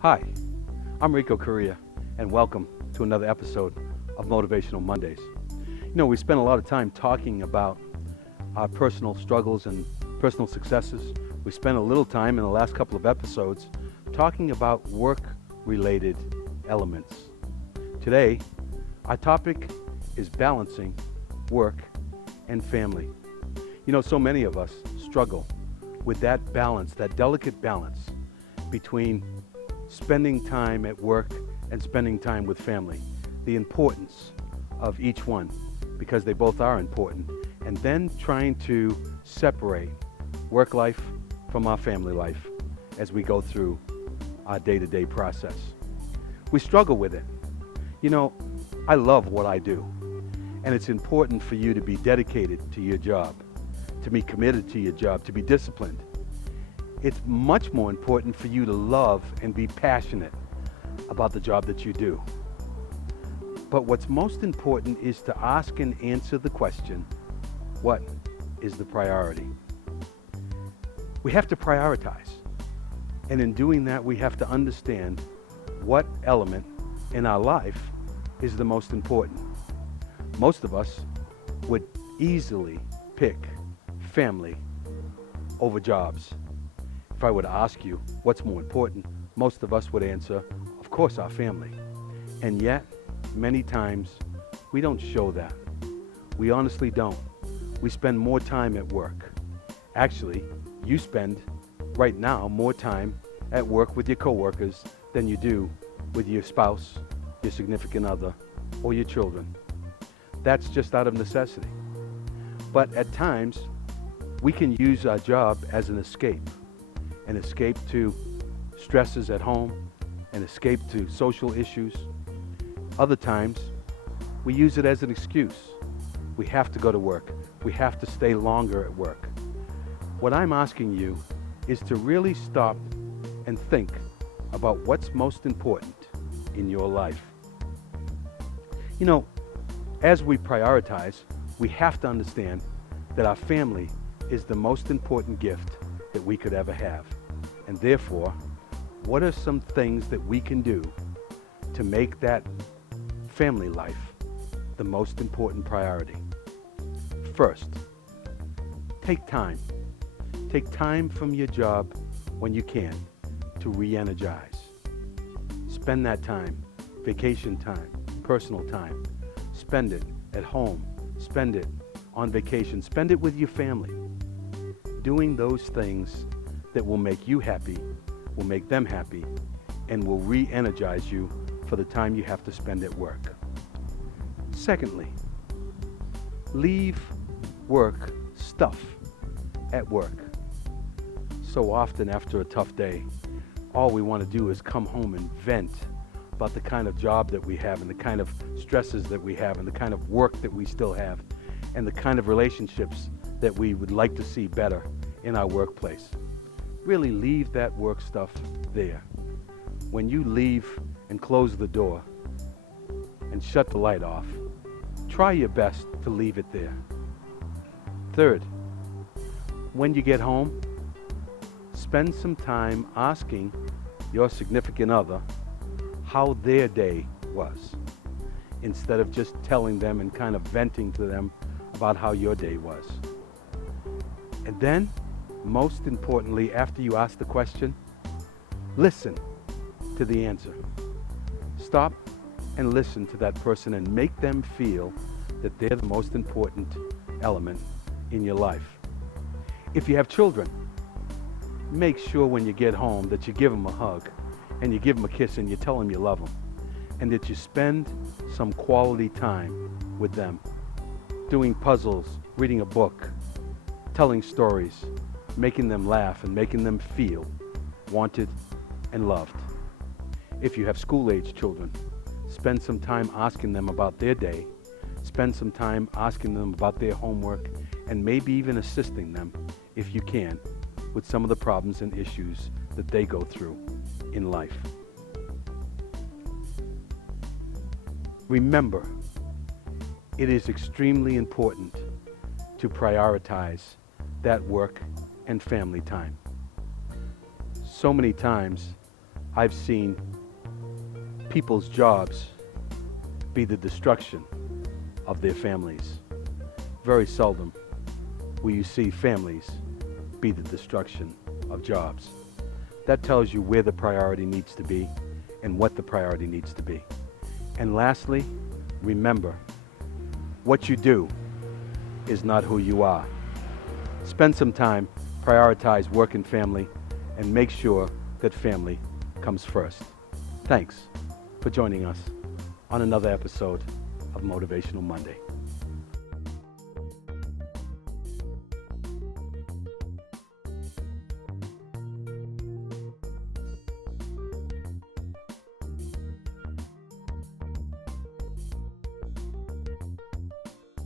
Hi, I'm Rico Correia, and welcome to another episode of Motivational Mondays. We spend a lot of time talking about our personal struggles and personal successes. We spent a little time in the last couple of episodes talking about work-related elements. Today, our topic is balancing work and family. So many of us struggle with that balance, that delicate balance between spending time at work and spending time with family, the importance of each one, because they both are important, and then trying to separate work life from our family life as we go through our day-to-day process. We struggle with it. I love what I do, and it's important for you to be dedicated to your job, to be committed to your job, to be disciplined. It's much more important for you to love and be passionate about the job that you do. But what's most important is to ask and answer the question, what is the priority? We have to prioritize. And in doing that, we have to understand what element in our life is the most important. Most of us would easily pick family over jobs. If I were to ask you what's more important, most of us would answer, of course, our family. And yet, many times, we don't show that. We honestly don't. We spend more time at work. Actually, you spend, right now, more time at work with your coworkers than you do with your spouse, your significant other, or your children. That's just out of necessity. But at times, we can use our job as an escape to stresses at home, an escape to social issues. Other times, we use it as an excuse. We have to go to work. We have to stay longer at work. What I'm asking you is to really stop and think about what's most important in your life. As we prioritize, we have to understand that our family is the most important gift that we could ever have. And therefore, what are some things that we can do to make that family life the most important priority? First, take time. Take time from your job when you can to re-energize. Spend that time, vacation time, personal time. Spend it at home. Spend it on vacation. Spend it with your family. Doing those things that will make you happy, will make them happy, and will re-energize you for the time you have to spend at work. Secondly, leave work stuff at work. So often after a tough day, all we want to do is come home and vent about the kind of job that we have and the kind of stresses that we have and the kind of work that we still have and the kind of relationships that we would like to see better in our workplace. Really leave that work stuff there. When you leave and close the door and shut the light off, try your best to leave it there. Third, when you get home, spend some time asking your significant other how their day was, instead of just telling them and kind of venting to them about how your day was. And then, most importantly, after you ask the question, listen to the answer. Stop and listen to that person and make them feel that they're the most important element in your life. If you have children, make sure when you get home that you give them a hug and you give them a kiss and you tell them you love them, and that you spend some quality time with them, doing puzzles, reading a book, telling stories, making them laugh and making them feel wanted and loved. If you have school-age children, spend some time asking them about their day, spend some time asking them about their homework, and maybe even assisting them, if you can, with some of the problems and issues that they go through in life. Remember, it is extremely important to prioritize that work and family time. So many times, I've seen people's jobs be the destruction of their families. Very seldom will you see families be the destruction of jobs. That tells you where the priority needs to be and what the priority needs to be. And lastly, remember, what you do is not who you are. Spend some time, prioritize work and family, and make sure that family comes first. Thanks for joining us on another episode of Motivational Monday.